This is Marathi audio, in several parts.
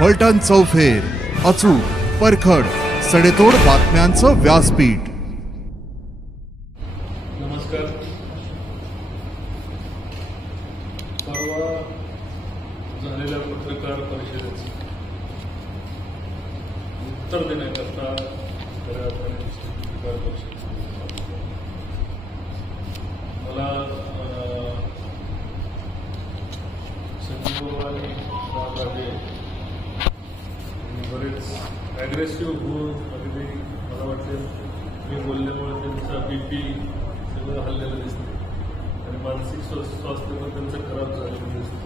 फलटण चौफेर, अचूक, परखड, सडेतोड बातम्यांचं व्यासपीठ. नमस्कार. परवा झालेल्या पत्रकार परिषदेचं उत्तर देण्याकरता पत्रकार परिषद मला संजीव आणि राजे बरेच ॲग्रेसिव्ह होऊन अगदी मला वाटतं मी बोलल्यामुळे त्यांचा BP सगळं हल्लेलं दिसते आणि मानसिक स्वास्थ्य पण त्यांचं खराब झालेलं दिसतं.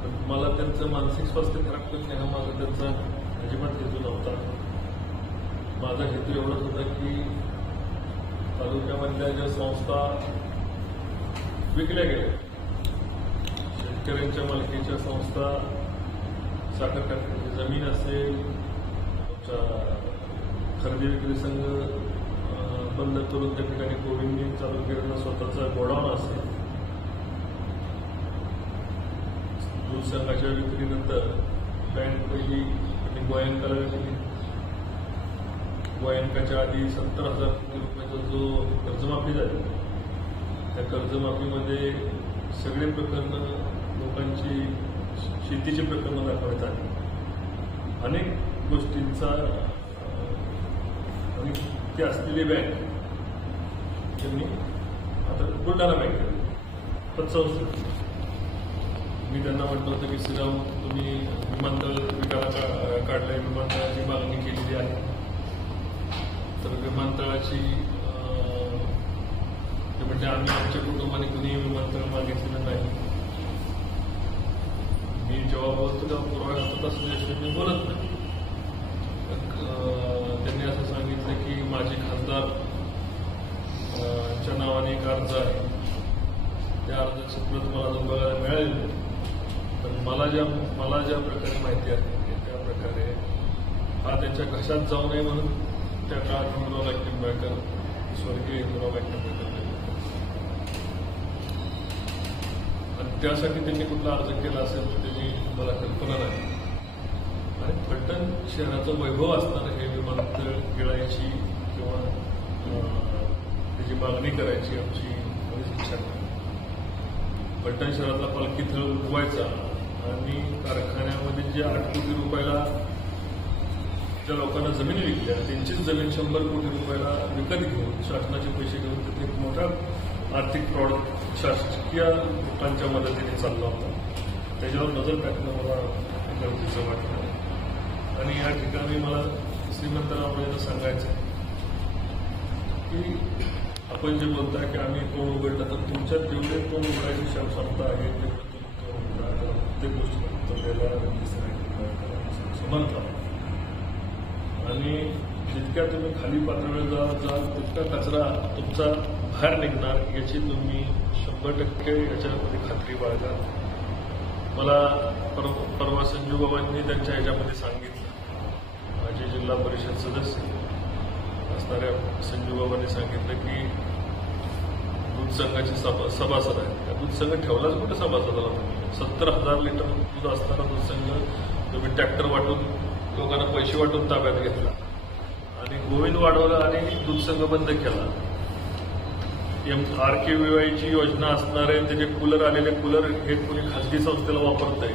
पण मला त्यांचं मानसिक स्वास्थ्य खराब करणे हा माझा त्यांचा अजिबात हेतू नव्हता. माझा हेतू एवढाच होता की तालुक्यामधल्या ज्या संस्था विकल्या गेल्या, शेतकऱ्यांच्या मालकीच्या संस्था, साखर कारखान्याची जमीन असेल, खरेदी विक्री संघ बंद करून त्या ठिकाणी कोविंदनी चालू केलेला स्वतःचा गोडाऊन असेल, दूध संघाच्या विक्रीनंतर बँक पहिली आणि गोयंकाला विकली. गोयंकाच्या आधी 70,000 कोटी रुपयाचा जो कर्जमाफी झाली, त्या कर्जमाफीमध्ये सगळे प्रकरणं, लोकांची शेतीची प्रकरणं दाखवण्यात आली. अनेक गोष्टींचा आणि ती असलेली बँक त्यांनी आता बुलढाणा बँक पतसंस्था. मी त्यांना म्हटलं होतं की श्रीराम, तुम्ही विमानतळ विकायला काढलंय, विमानतळाची मागणी केलेली आहे, तर विमानतळाची ते म्हणजे आम्ही आमच्या कुटुंबाने कुणी विमानतळ मागितलेलं नाही. मी जेव्हा बोलतो तेव्हा पुरावा असतात असल्याशिवाय मी बोलत नाही. त्यांनी असं सांगितलं की माझी खासदार च्या नावाने एक अर्ज आहे, त्या अर्जाची प्रत मला अजून बघायला मिळाली नाही. पण मला ज्या प्रकारे माहिती आहे त्या प्रकारे हा त्यांच्या घशात जाऊ नये म्हणून त्या काळात हिंदुराव निंबाळकर, स्वर्गीय हिंदुराव निंबाळकर, आणि त्यासाठी त्यांनी कुठला अर्ज केला असेल तर त्याची मला कल्पना नाही. आणि फलटण शहराचं वैभव असणारं हे विमानतळ गिळायची किंवा त्याची मागणी करायची आमची इच्छा नाही. फलटण शहरातला पालखीतळ उगवायचा आणि कारखान्यामध्ये जे 8 कोटी रुपयाला ज्या लोकांना जमीन विकल्या त्यांचीच जमीन 100 कोटी रुपयाला विकत घेऊन शासनाचे पैसे घेऊन तिथे एक मोठा आर्थिक फ्रॉड शासकीय लोकांच्या मदतीने चालला होता. त्याच्यावर नजर टाकणं मला गरजेचं वाटतं. आणि या ठिकाणी मला श्रीमंत रामराजेंना सांगायचं की आपण जे बोलता की आम्ही तोंड उघडलं, तर तुमच्यात जेवढे तोंड उघडायची क्षमता आहे तेवढे तुम्ही तोंड उघडा. प्रत्येक गोष्टी उत्तर द्यायला समजता आणि जितक्या तुम्ही खाली पातळीवर जाल तितका कचरा तुमचा बाहेर निघणार याची तुम्ही 100% याच्यामध्ये खात्री बाळगा. मला परवा संजू बाबांनी त्यांच्या ह्याच्यामध्ये सांगितलं, माझे जिल्हा परिषद सदस्य असणाऱ्या संजू बाबांनी सांगितलं की दूध संघाचे सभासद आहे, त्या दूध संघ ठेवलाच कुठे सभासदाला? 70,000 लिटर दूध असताना दूध संघ तुम्ही ट्रॅक्टर वाटून लोकांना पैसे वाटून ताब्यात घेतला आणि गोविंद वाढवला आणि दूध संघ बंद केला. RKVY ची योजना असणारे त्याचे कूलर आलेले कूलर हे कोणी खासगी संस्थेला वापरत आहे,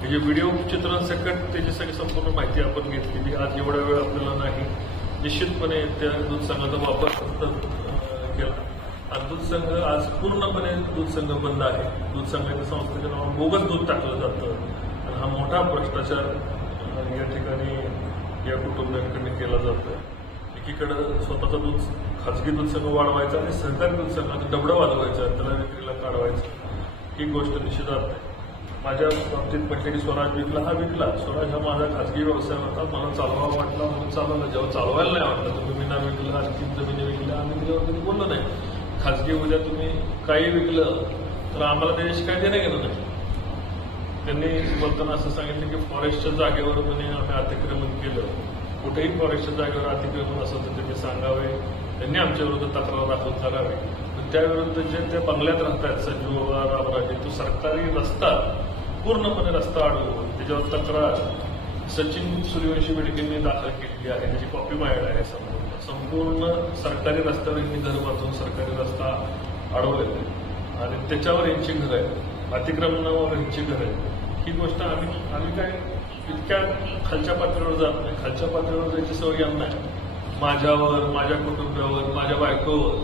त्याचे व्हिडिओ चित्रणासकट त्याची सगळी संपूर्ण माहिती आपण घेतलेली. आज एवढा वेळ आपल्याला नाही. निश्चितपणे त्या दूध संघाचा वापर केला आणि दूध संघ आज पूर्णपणे दूध संघ बंद आहे. दूध संघाच्या संस्थेच्या नावावर बोगस दूध टाकलं जातं आणि हा मोठा भ्रष्टाचार या ठिकाणी या कुटुंबांकडे केला जातो. एकीकडे स्वतःचा दूध खाजगी दूध संघ वाढवायचा आणि सरकारी दूध संघाचं डबडं वाजवायचं, त्याला विक्रीला काढवायचं, ही गोष्ट निषेधार्थ आहे. माझ्या बाबतीत म्हटलं की स्वराज विकला, हा विकला. स्वराज हा माझा खाजगी व्यवसाय होता, मला चालवावा वाटला म्हणून चालवला. जेव्हा चालवायला नाही वाटलं तर तुम्ही ना विकलं, आणखी जमिनी विकल्या, आम्ही त्याच्यावर कधी बोललो नाही. खाजगी उद्या तुम्ही काही विकलं तर आम्हाला त्याच्याशी काय देणं गेलं नाही. त्यांनी बोलताना असं सांगितलं की फॉरेस्टच्या जागेवर म्हणे आम्ही अतिक्रमण केलं. कुठेही फॉरेस्टच्या जागेवर अतिक्रमण असेल तर त्यांनी सांगावे, त्यांनी आमच्या विरुद्ध तक्रार दाखल करावी. त्याविरुद्ध जे त्या बंगल्यात राहतात संजू रामराजे, तो सरकारी रस्ता पूर्णपणे रस्ता अडवून त्याच्यावर तक्रार सचिन सूर्यवंशी बेडकेंनी दाखल केलेली आहे. त्याची कॉपी माझ्याकडे आहे. संपूर्ण सरकारी रस्त्यावर यांनी घर बांधून सरकारी रस्ता अडवलेला आहे आणि त्याच्यावर यांची घर आहे, अतिक्रमणावर यांची घर आहे. ही गोष्ट आम्ही काय इतक्या खालच्या पातळीवर जात नाही. खालच्या पातळीवर जायची सवय यांना आहे. माझ्यावर, माझ्या कुटुंबावर, माझ्या बायकोवर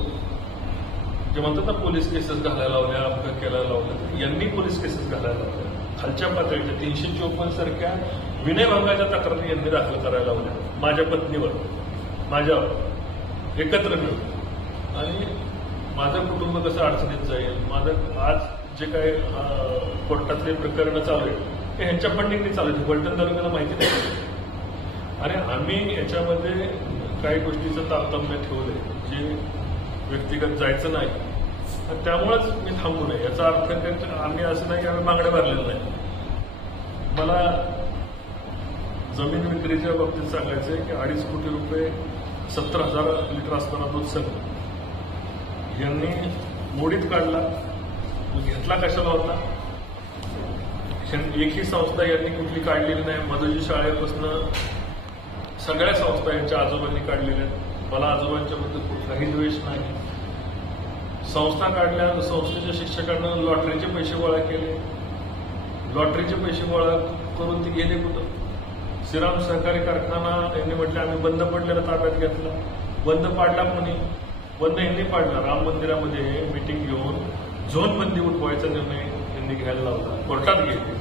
जे म्हणतात ना पोलीस केसेस घालायला लावल्या, अपघात केला लावल्या, यांनी पोलीस केसेस घालायला लावल्या. खालच्या पातळीच्या 354 सारख्या विनयभंगाच्या तक्रारी यांनी दाखल करायला लावल्या माझ्या पत्नीवर, माझ्यावर एकत्र मिळून. आणि माझं कुटुंब कसं अडचणीत जाईल, माझं आज जे काही कोर्टातले प्रकरणं चालू आहेत ते ह्यांच्या फंडिंगने चालू आहेत. फलटण तालुक्याला माहिती नाही. आणि आम्ही याच्यामध्ये काही गोष्टीचं तारतम्य ठेवलंय जे व्यक्तिगत जायचं नाही. त्यामुळेच मी थांबू नये याचा अर्थ काय आम्ही असं नाही की आम्ही मागण्या भरलेलं नाही. मला जमीन विक्रीच्या बाबतीत सांगायचं आहे की 2.5 कोटी रुपये 70,000 लिटर असताना दूध संघ यांनी मोडीत काढला. घेतला कशाला होता? एकही संस्था यांनी कुठली काढलेली नाही. मधुजी शाळेपासून सगळ्या संस्था यांच्या आजोबांनी काढलेल्या आहेत. मला आजोबांच्याबद्दल कुठलाही द्वेष नाही. संस्था काढल्या, संस्थेच्या शिक्षकांना लॉटरीचे पैसे गोळा केले. लॉटरीचे पैसे गोळा करून ते गेले कुठं? श्रीराम सहकारी कारखाना यांनी म्हटलं आम्ही बंद पडलेला ताब्यात घेतला. बंद पाडला कोणी? बंद यांनी पाडला. राम मंदिरामध्ये मिटिंग घेऊन झोन बंदी उठवायचा निर्णय यांनी घ्यायला लावला, कोर्टात घेतले.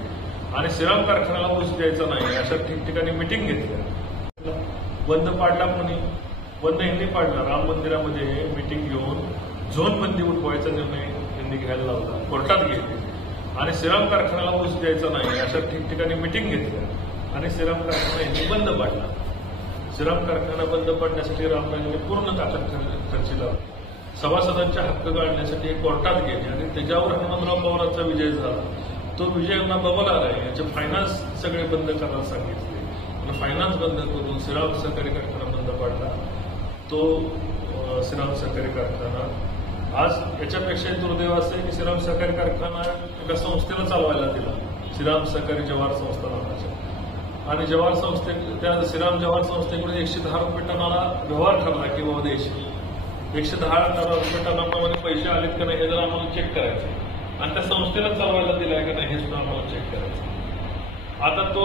आणि श्रीराम कारखान्याला ऊस द्यायचा नाही अशा ठिकठिकाणी मिटिंग घेतल्या. बंद पाडला कोणी? बंद यांनी पाडला. राम मंदिरामध्ये मिटिंग घेऊन झोन बंदी उठवायचा निर्णय यांनी घ्यायला लावला, कोर्टात घेतले. आणि श्रीराम कारखान्याला ऊस द्यायचा नाही अशा ठिकठिकाणी मिटिंग घेतल्या आणि श्रीराम कारखाना यांनी बंद पाडला. श्रीराम कारखाना बंद पाडण्यासाठी रामराजांनी पूर्ण ताकद खर्ची लावली. सभासदांचे हक्क गाळण्यासाठी कोर्टात गेले आणि त्याच्यावर हनुमंतराव पवारांचा विजय झाला. तो विजय यांना बबल आलाय. याचे फायनान्स सगळे बंद करायला सांगितले आणि फायनान्स बंद करून श्रीराम सहकारी कारखाना बंद पाडला. तो श्रीराम सहकारी कारखाना आज याच्यापेक्षा दुर्दैव असं आहे की श्रीराम सहकारी कारखाना एका संस्थेला चालवायला दिला, श्रीराम सहकारी जवाहर संस्था नावाच्या. आणि जवाहर संस्थे त्या श्रीराम जवाहर संस्थेकडून 110 रुपये टनाला व्यवहार ठरला की बाबा द्यायचे. 110 रुपये टनाप्रमाणे पैसे आलेत का नाही हे जर आम्हाला चेक करायचं आणि त्या संस्थेला चालवायला दिलाय का नाही हे सुद्धा आम्हाला चेक करायचं. आता तो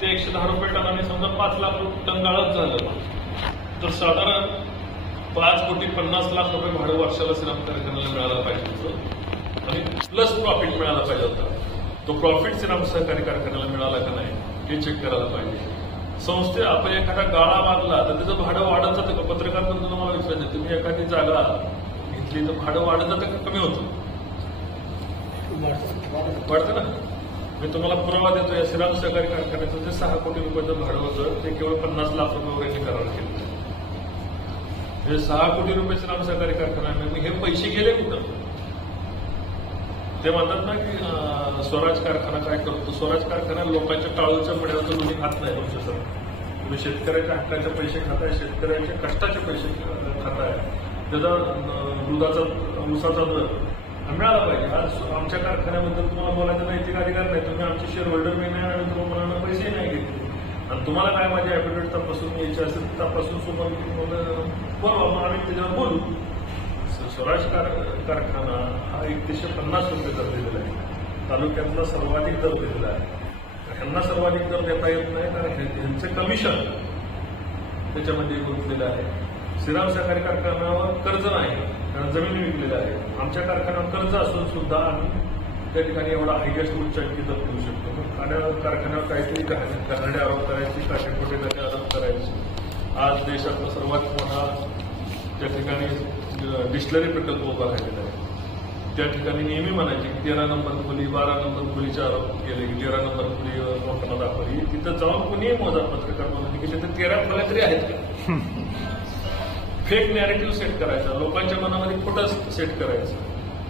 ते 110 रुपये टनाने समजा 5 लाख टन गाळप झालं तर साधारण 5,50,00,000 रुपये भाडं वर्षाला श्रीराम कारखान्याला मिळायला पाहिजे होतं आणि प्लस प्रॉफिट मिळायला पाहिजे होता. तो प्रॉफिट श्रीराम सहकारी कारखान्याला मिळाला का नाही हे चेक करायला पाहिजे. संस्थे आपण एखादा गाळा बांधला तर त्याचं भाडं वाढत जातं का? पत्रकार बंधूंना मला विचारायचं, तुम्ही एखादी जागा घेतली तर भाडं वाढत जातं का कमी होतं? वाढतं ना. मी तुम्हाला पुरावा देतो. या श्रीराम सहकारी कारखान्याचं जे 6 कोटी रुपयाचं भाडं होतं ते केवळ 50 लाख रुपये यांनी करार केलं. हे 6 कोटी रुपये श्रीराम सहकारी कारखान्याने हे पैसे गेले कुठं? ते म्हणतात ना की स्वराज कारखाना काय करतो? स्वराज कारखाना लोकांच्या टाळूच्या मड्यावर तुम्ही खात नाही तुमच्या. तुम्ही शेतकऱ्याच्या हक्काचे पैसे खाताय, शेतकऱ्याच्या कष्टाचे पैसे खाताय. त्याचा दुधाचा ऊसाचा दर मिळाला पाहिजे. आज आमच्या कारखान्याबद्दल तुम्हाला बोलायचा नैतिक अधिकार नाही. तुम्ही आमचे शेअर होल्डर नाही आणि तुम्हाला पैसे नाही घेतले आणि तुम्हाला काय माझे ऍफिडेव्हिट तपासून यायचे असेल तपासून सुद्धा बोलवा, मग आम्ही त्याच्यावर बोलू. स्वराज कारखाना हा 150 रुपये दर दिलेला आहे. तालुक्यातला सर्वाधिक दर दिलेला आहे. ह्यांना सर्वाधिक दर देता येत नाही कारण ह्यांचं कमिशन त्याच्यामध्ये गुंतलेलं आहे. श्रीराम सहकारी कारखान्यावर कर्ज नाही कारण जमिनी विकलेल्या आहेत. आमच्या कारखान्यावर कर्ज असून सुद्धा आम्ही त्या ठिकाणी एवढा हायएस्ट उच्चांकी दर देऊ शकतो. कारखान्यावर काहीतरी घाणेरडे आरोप करायचे, काटेकोटे आरोप करायचे. आज देशातला सर्वात मोठा त्या ठिकाणी डिस्टलरी प्रकल्प उभा राहिलेला आहे. त्या ठिकाणी नेहमी म्हणायचे की 13 नंबर खोली, 12 नंबर खोलीचे आरोप केले की 13 नंबर खोली लोकांना दाखवली. तिथं जाऊन कुणीही मोजा पत्रकार बोलले की तिथे 13 खोल्या तरी आहेत का? फेक नॅरेटिव्ह सेट करायचा, लोकांच्या मनामध्ये खोटं सेट करायचं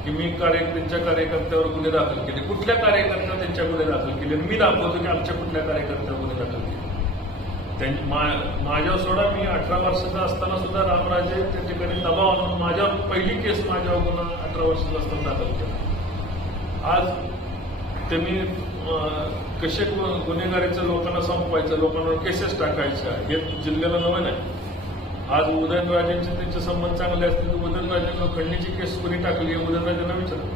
की मी त्यांच्या कार्यकर्त्यावर गुन्हे दाखल केले. कुठल्या कार्यकर्त्यावर त्यांच्या गुन्हे दाखल केले? मी दाखवतो की आमच्या कुठल्या कार्यकर्त्यावर गुन्हे दाखल केले. माझ्या सोडा मी 18 वर्षाचा असताना सुद्धा रामराजे त्या ठिकाणी दबाव आणून माझ्या पहिली केस माझ्या गुन्हा 18 वर्षाचा असताना दाखल केला. आज त्यांनी कसे गुन्हेगारीचं लोकांना संपवायचं, लोकांवर केसेस टाकायच्या, हे जिल्ह्याला नवं नाही. आज उदयनराजेंचे त्यांचे संबंध चांगले असतील तर उदयनराजेंना खंडणीची केस कोणी टाकली आहे उदयनराजेंना विचारा,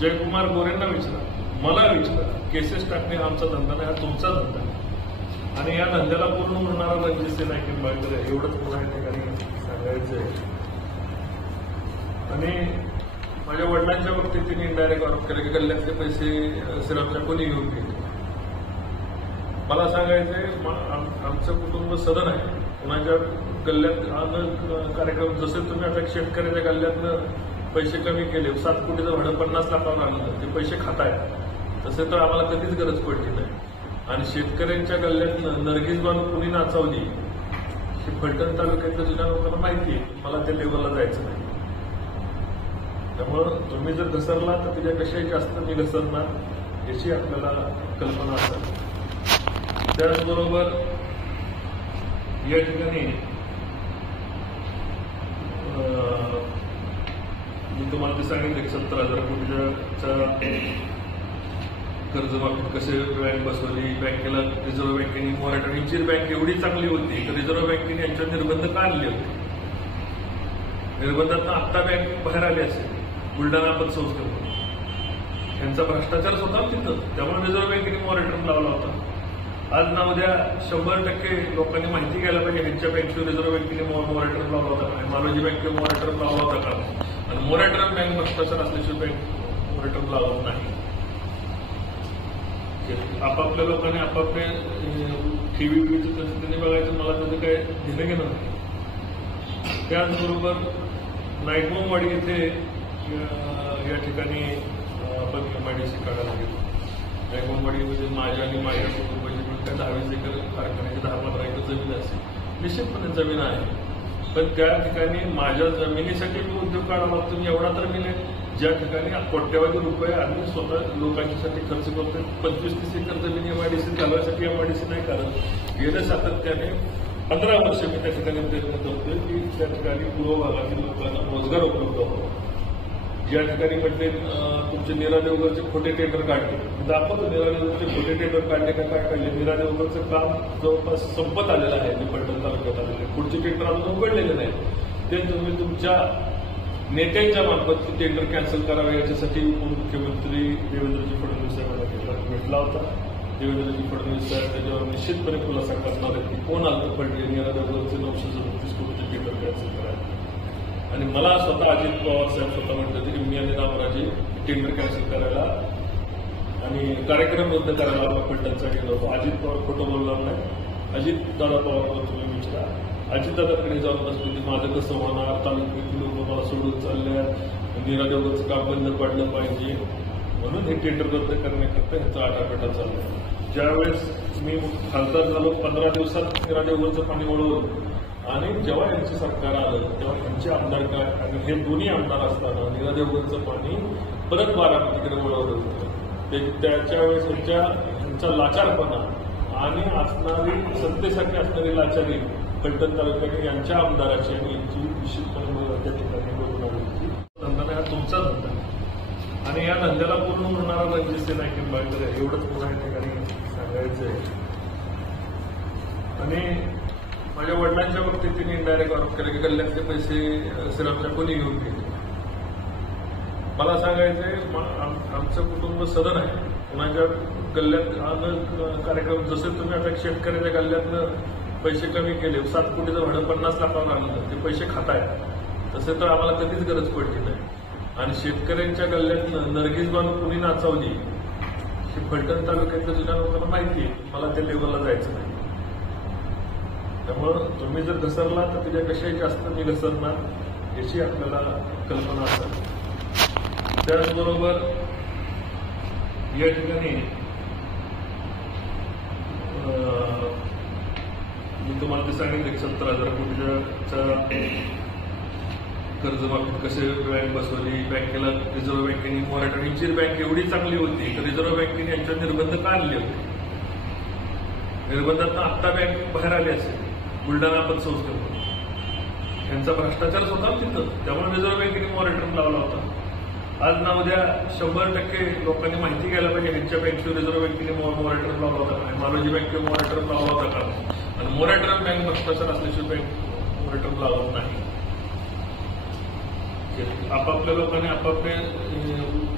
जयकुमार गोरेंना विचारा, मला विचारा. केसेस टाकणे हा आमचा धंदा नाही, हा तुमचा धंदा आहे. आणि या धंद्याला पूर्ण होणारा रणजित नाईक निंबाळकर आहे, एवढंच पुन्हा या ठिकाणी सांगायचं आहे. आणि माझ्या वडिलांच्या बाबतीत त्यांनी इनडायरेक्ट आरोप केला की गल्ल्यातले पैसे श्रीरामच्या कोणी घेऊन गेले. मला सांगायचंय, आमचं कुटुंब सदन आहे. कुणाच्या गल्ल्यात कार्यक्रम, जसे तुम्ही आता शेतकऱ्याच्या गल्ल्यातनं पैसे कमी केले, 7 कोटीचं भाडं 50 लाखावर आणलं, ते पैसे खाताय, तसे तर आम्हाला कधीच गरज पडली नाही. आणि शेतकऱ्यांच्या गल्ल्यातनं नर्गिस बानू कुणी नाचावली हे फलटण तालुक्यातल्या जुन्या लोकांना माहिती आहे. मला त्या लेवलला जायचं नाही. त्यामुळं तुम्ही जर घसरला तर त्याच्यापेक्षाही जास्त मी घसरणार याची आपल्याला कल्पना असावी. त्याचबरोबर या ठिकाणी मी तुम्हाला ते सांगितलं 70,000 कोटीच्या कर्जमाफी कसे बँक बसवली, बँकेला रिझर्व्ह बँकेने मॉनिटर, यांची बँक एवढी चांगली होती तर रिझर्व्ह बँकेने यांच्यावर निर्बंध का आणले होते. निर्बंधात आत्ता बँक बाहेर आली असेल, बुलढाणा पतसंस्था, यांचा भ्रष्टाचारच होता तिथं, त्यामुळे रिझर्व्ह बँकेने मॉनिटर लावला होता. आज ना उद्या 100% लोकांनी माहिती घ्यायला पाहिजे ह्यांच्या बँकेवर रिझर्व्ह बँकेने मॉनिटर लावला होता का, मालोजी बँकेवर मॉनिटर लावला होता का. आणि मॉनिटर बँक भ्रष्टाचार असल्याशिवाय बँक मॉनिटर लावत नाही. आपापल्या लोकांनी आपापले टीव्हीचं पद्धतीने बघायचं, मला त्याचं काय घेणं घेणं नाही. त्याचबरोबर नायकवाडी इथे या ठिकाणी आपण एमआयडीसी काढायला गेलो. नायकवाडीमध्ये माझ्या आणि माझ्या कुटुंबाची मिळून काय 10-20 एकर कारखान्याची 10-15 एकर जमीन असेल, निश्चितपणे जमीन आहे. पण त्या ठिकाणी माझ्या जमिनीसाठी मी उद्योग काढावा लागतो. मी एवढा तर मी नाही, ज्या ठिकाणी कोट्यवधी रुपये आम्ही स्वतः लोकांच्यासाठी खर्च करतोय. 25-30 एकर जमीन एमआयडीसी घालवायसाठी एमआयडीसी नाही करत. गेल्या सातत्याने 15 वर्ष मी त्या ठिकाणी प्रयत्न करतोय की त्या ठिकाणी पूर्व भागातील लोकांना रोजगार उपलब्ध व्हावा. ज्या ठिकाणी म्हणजे तुमचे नीरा देवगरचे खोटे टेंडर काढले, दाखवतो नीरा देवगरचे खोटे टेंडर काढले का काय काढले. नीरा देवगरचं काम जवळपास संपत आलेलं आहे, जे फलटण तालुक्यात आलेले. पुढचे टेंडर अजून उघडलेले नाही. ते तुम्ही तुमच्या नेत्यांच्या मार्फत टेंडर कॅन्सल करावे याच्यासाठी उपमुख्यमंत्री देवेंद्रजी फडणवीस साहेबांना भेटला होता. देवेंद्रजी फडणवीस साहेब त्याच्यावर निश्चितपणे खुलासा करणार आहे की कोण आलं पडले नीरा देवगरचे 937 कोटीचे टेंडर कॅन्सल करायचे. आणि मला स्वतः अजित पवार साहेब स्वतः म्हणत होते की मी आणि रामराजे टेंडर कॅन्सल करायला आणि कार्यक्रम रद्द करायला फलटणचा गेलो होतो. अजित पवार खोटं बोलणार नाही. अजित दादा पवार तुम्ही विचारा, अजितदादाकडे जाऊन बसले की माझं कसं होणार, तालुक्यातील लोक मला सोडून चालल्या, नीरा देवगरचं काम बंद पडलं पाहिजे म्हणून हे टेंडर रद्द करण्याकरता ह्याचा आटापिटा चालला. ज्यावेळेस मी खासदार झालो 15 दिवसात नीरा देवगरचं पाणी वळवलं. आणि जेव्हा यांचं सरकार आलं तेव्हा यांचे आमदार काय आणि हे दोन्ही आमदार असताना नीरा देवगरचं पाणी परत बारामतीकडे वळवलं होतं. त्याच्या वेळेस यांचा लाचारपणा आणि असणारी सत्तेसाठी असणारी लाचारी फलटण तालुक्याने यांच्या आमदाराची आणि यांची निश्चितपणे त्या ठिकाणी बघून आली होती. धंदा हा तुमचा धंदा आहे. आणि या धंद्याला पूर्ण होणारा रणजित नाईक निंबाळकर आहे, एवढंच पुन्हा या ठिकाणी सांगायचं आहे. आणि माझ्या वडिलांच्या बाबतीत त्यांनी इनडायरेक्ट आरोप केला की गल्ल्यातले पैसे श्रीरामच्या कोणी घेऊन गेले. मला सांगायचंय, आमचं कुटुंब सदन आहे. कुणाच्या गल्ल्यात कार्यक्रम, जसे तुम्ही आता शेतकऱ्याच्या गल्ल्यातनं पैसे कमी केले, 7 कोटीचं भाडं 50 लाखावर आणलं, ते पैसे खाताय, तसे तर आम्हाला कधीच गरज पडली नाही. आणि शेतकऱ्यांच्या गल्ल्यातनं नर्गिस बानू कुणी नाचावली हे फलटण तालुक्यातल्या जुन्या लोकांना माहिती आहे. मला त्या लेवलला जायचं नाही. त्यामुळं तुम्ही जर घसरला तर त्याच्यापेक्षाही जास्त मी घसरणार याची आपल्याला कल्पना असावी. त्याचबरोबर या ठिकाणी मी तुम्हाला ते सांगितलं 70,000 कोटीच्या कर्जमाफी कसे बँक बसवली, बँकेला रिझर्व्ह बँकेने मॉनिटर, यांची बँक एवढी चांगली होती तर रिझर्व्ह बँकेने यांच्यावर निर्बंध का आणले होते. निर्बंधात आत्ता बँक बाहेर आली असेल, बुलढाणा पतसंस्था, यांचा भ्रष्टाचारच होता तिथं, त्यामुळे रिझर्व्ह बँकेने मॉनिटर लावला होता. आज ना उद्या 100% लोकांनी माहिती घ्यायला पाहिजे ह्यांच्या बँकेवर रिझर्व्ह बँकेने मोरॅटोरियम लावला होता का नाही, मालोजी बँकेवर मोरॅटोरियम लावला होता का नाही, आणि मोरॅटोरियम बँक भ्रष्टाचार असल्याशिवाय बँक मोरॅटोरियम लावत नाही. आपापल्या लोकांनी आपापल्या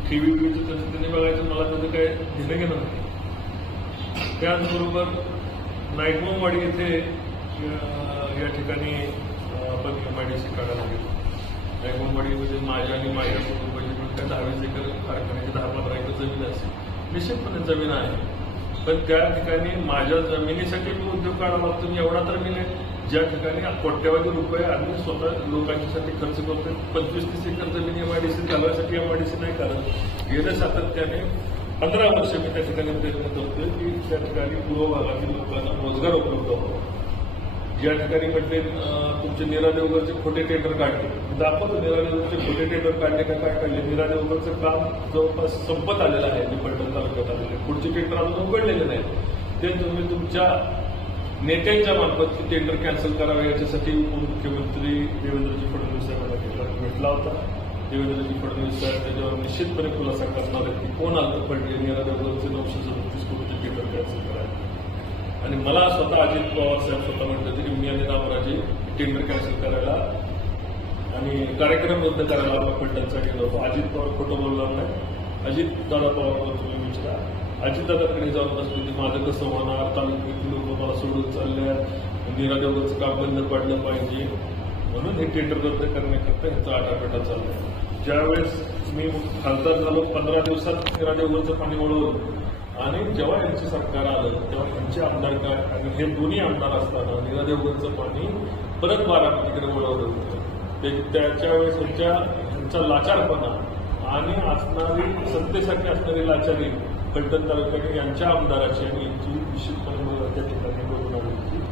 टीव्हीचं तसं त्यांनी बघायचं, मला त्याचं काय दिलं गेलं नाही. त्याचबरोबर नायगोमवाडी इथे या ठिकाणी आपण MIDC काढायला गेलो. नायगोमवाडीमध्ये माझ्या आणि माझ्या कुटुंबाची मिळून काय 10-20 एकर कारखान्याची 10-15 एकर जमीन असेल, निश्चितपणे जमीन आहे. पण त्या ठिकाणी माझ्या जमिनीसाठी मी उद्योग काढावा लागतो. मी एवढा तर मी नाही, ज्या ठिकाणी कोट्यवधी रुपये आम्ही स्वतः लोकांच्यासाठी खर्च करतोय. 25-30 एकर जमीन MIDC घालवायसाठी MIDC नाही करत. गेल्या सातत्याने 15 वर्ष मी त्या ठिकाणी प्रयत्न करतोय की त्या ठिकाणी पूर्व भागातील लोकांना रोजगार उपलब्ध व्हावा. ज्या ठिकाणी म्हटले तुमचे नीरा देवगरचे खोटे टेंडर काढले, दाखवतो नीरा देवगरचे खोटे टेंडर काढले का काय काढले. नीरा देवगरचं काम जवळपास संपत आलेलं आहे. मी पलटण तालुक्यात आलेले पुढचे टेंडर अजून उघडलेले नाही. ते तुम्ही तुमच्या नेत्यांच्या मार्फत टेंडर कॅन्सल करावे याच्यासाठी उपमुख्यमंत्री देवेंद्रजी फडणवीस साहेबांना भेटला होता. देवेंद्रजी फडणवीस साहेब त्याच्यावर निश्चितपणे खुलासा करणार आहे की कोण आलं पडले नीरा देवगरचे 937 कोटीचे टेंडर कॅन्सल करायचे. आणि मला स्वतः अजित पवार साहेब स्वतः म्हणत होते की मी आणि रामराजे टेंडर कॅन्सल करायला आणि कार्यक्रम रद्द करायला फलटणचा गेलो होतो. अजित पवार खोटं बोलणार नाही. अजित दादा पवार तुम्ही विचारा, अजितदादाकडे जाऊन बसले की माझं कसं होणार, तालुक्यातील लोक मला सोडून चालले, नीरा देवगरचं काम बंद पडलं पाहिजे म्हणून हे टेंडर रद्द करण्याकरता ह्याचा आटापिटा चाललाय. ज्यावेळेस मी खासदार झालो 15 दिवसात नीरा देवगरचं पाणी वळवलं आणि जेव्हा यांचं सरकार आलं तेव्हा यांचे आमदार काय आणि हे दोन्ही आमदार असताना नीरा देवगरचं पाणी परत बारामतीकडे वळवलं होतं. त्याच्या वेळेस ह्यांचा लाचारपणा आणि असणारी सत्तेसाठी असणारी लाचारी फलटण तालुक्याने यांच्या आमदाराची आणि यांची निश्चितपणे त्या ठिकाणी बघून आली होती.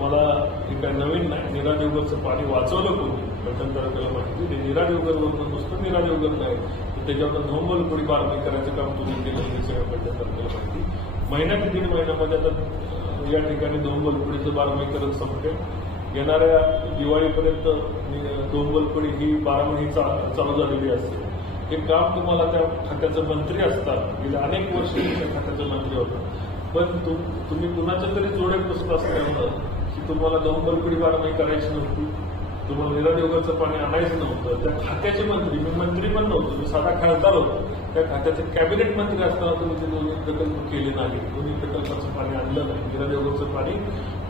मला हे काय नवीन नाही. नीरा देवगरचं पाणी वाचवलं कोणी फलटण तालुक्याला माहिती. ते नीरा देवगरवरून नुसतं नीरा देवगर नाही, त्याच्यावर नोंबलपुरी बारणी करायचं काम तुम्ही केलं हे सगळं फलटण तालुक्याला माहिती. महिन्या ते 1.5 महिन्यामध्ये आता या ठिकाणी नोंबलपुरीचं बारमाहीकरण संपते. येणाऱ्या दिवाळीपर्यंत नोंबलपुरी ही 12 महिने चालू झालेली असते. हे काम तुम्हाला त्या खात्याचे मंत्री असतात, गेल्या अनेक वर्ष त्या खात्याचे मंत्री होतात, पण तुम्ही कुणाच्या तरी जोडे बसत असल्यामुळं की तुम्हाला नोंबलपुरी बारमाही करायची नव्हती, तुम्हाला नीरा देवगरचं पाणी आणायचं नव्हतं. त्या खात्याचे मंत्री, मी मंत्री पण नव्हतो, मी साधा खासदार होतो, त्या खात्याचे कॅबिनेट मंत्री असताना तुम्ही ते दोन्ही प्रकल्प केले नाही, दोन्ही प्रकल्पाचं पाणी आणलं नाही. नीरा देवगरचं पाणी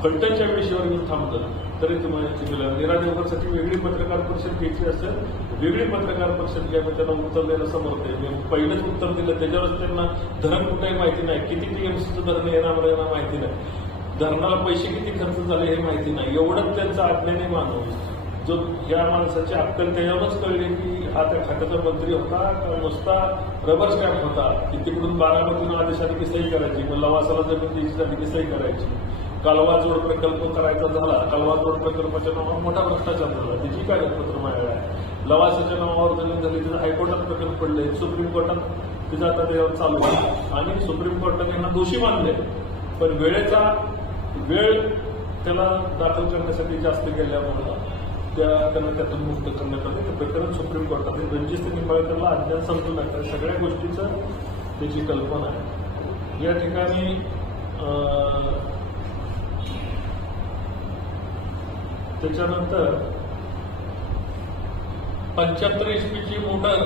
फलटणच्या विषयावर येऊन थांबतं तरी तुम्हाला केलं. नीरा देवगरसाठी वेगळी पत्रकार परिषद घ्यायची असेल, वेगळी पत्रकार परिषद घ्या. त्यांना उत्तर द्यायला समर्थ आहे. मी पहिलंच उत्तर दिलं, त्याच्यावरच त्यांना धरण कुठेही माहिती नाही, किती TMCचं धरण येणार माहिती नाही, धरणाला पैसे किती खर्च झाले हे माहिती नाही. एवढंच त्यांचा अज्ञानी माणूस जो या माणसाची अक्कल त्याच्यावरच कळली की हा त्या खात्याचा मंत्री होता का नुसता रबर स्टॅम्प होता की तिकडून बारामतीनं आदेश आली की सही करायची, मग लवासाला जमीन द्यायची झाली की सही करायची. कालवा जोड प्रकल्प करायचा झाला, कालवा जोड प्रकल्पाच्या नावावर मोठा भ्रष्टाचार झाला, त्याची कागदपत्र माझ्याकडे आहे. लवासाच्या नावावर जमीन झाली, तिथं हायकोर्टात प्रकल्प पडले, सुप्रीम कोर्टात तिथं आता त्यावर चालू आहे आणि सुप्रीम कोर्टाने यांना दोषी मानले. पण वेळ त्याला दाखल करण्यासाठी जास्त गेल्यामुळे त्यांना त्यातून मुक्त करण्यात आले. ते प्रकरण सुप्रीम कोर्टात रणजित निंबाळकरला अज्ञान समजू नका, सगळ्या गोष्टीचं त्याची कल्पना आहे. या ठिकाणी त्याच्यानंतर 75 HP मोटर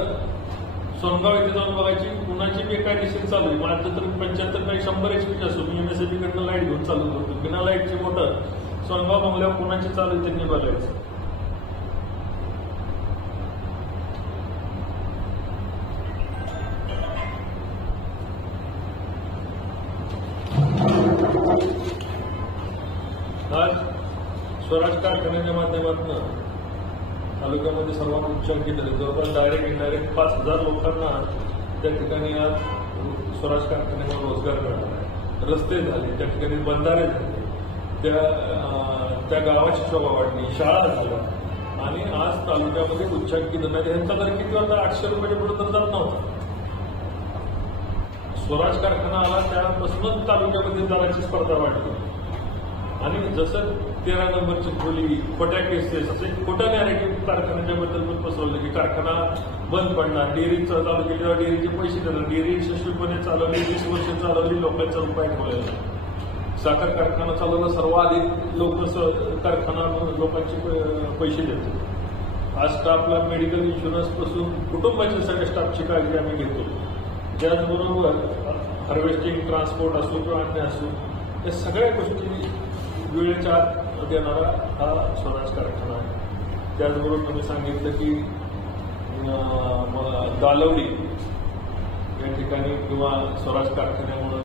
सोनगाव इथे जाऊन बघायची, कुणाची बेकायदेशीर चालू आहे. माझं तर 75 नाही 100 HP असो, मी MSAB कडनं लाईट घेऊन चालू करतो. बिना लाईटची मोटर सोनगाव बंगल्यावर कुणाची चालू आहे त्यांनी बघायचं. आज स्वराज कारखान्याच्या माध्यमातून तालुक्यामध्ये सर्वात उच्चांकित आहे. जवळपास डायरेक्ट इनडायरेक्ट 5000 लोकांना त्या ठिकाणी आज स्वराज कारखान्यावर रोजगार मिळाला आहे. रस्ते झाले, त्या ठिकाणी बंधारे झाले, त्या गावाची शोभा वाढली, शाळा झाल्या आणि आज तालुक्यामध्ये उच्चांकित नाही. ह्यांचा दर किती होता? 800 रुपयाच्या पुढे तर जात नव्हता. स्वराज कारखाना आला त्यापासूनच तालुक्यामध्ये दराची स्पर्धा वाढली. आणि जसं 13 नंबरची खोली, खोट्या केसेस, असे खोटा नॅरेटिव्ह कारखान्याच्या बद्दल पण पसरवलं की कारखाना बंद पडणार, डेअरी चालू केली तेव्हा डेअरीचे पैसे देणार, डेअरी यशस्वीपणे चालवली, 20 वर्ष चालवली, लोकांचा रुपये ठेवलेला. साखर कारखाना चालवला, सर्वाधिक लोक कारखाना लोकांचे पैसे देतात. आज स्टाफला मेडिकल इन्शुरन्स पासून कुटुंबाच्या सगळ्या स्टाफची काळजी आम्ही घेतो. त्याचबरोबर हार्वेस्टिंग, ट्रान्सपोर्ट असो किंवा अन्य असो, या सगळ्या गोष्टी वेळेच्या आत देणारा हा स्वराज कारखाना आहे. त्याचबरोबर तुम्ही सांगितलं की दालवडी या ठिकाणी किंवा स्वराज कारखान्यामुळे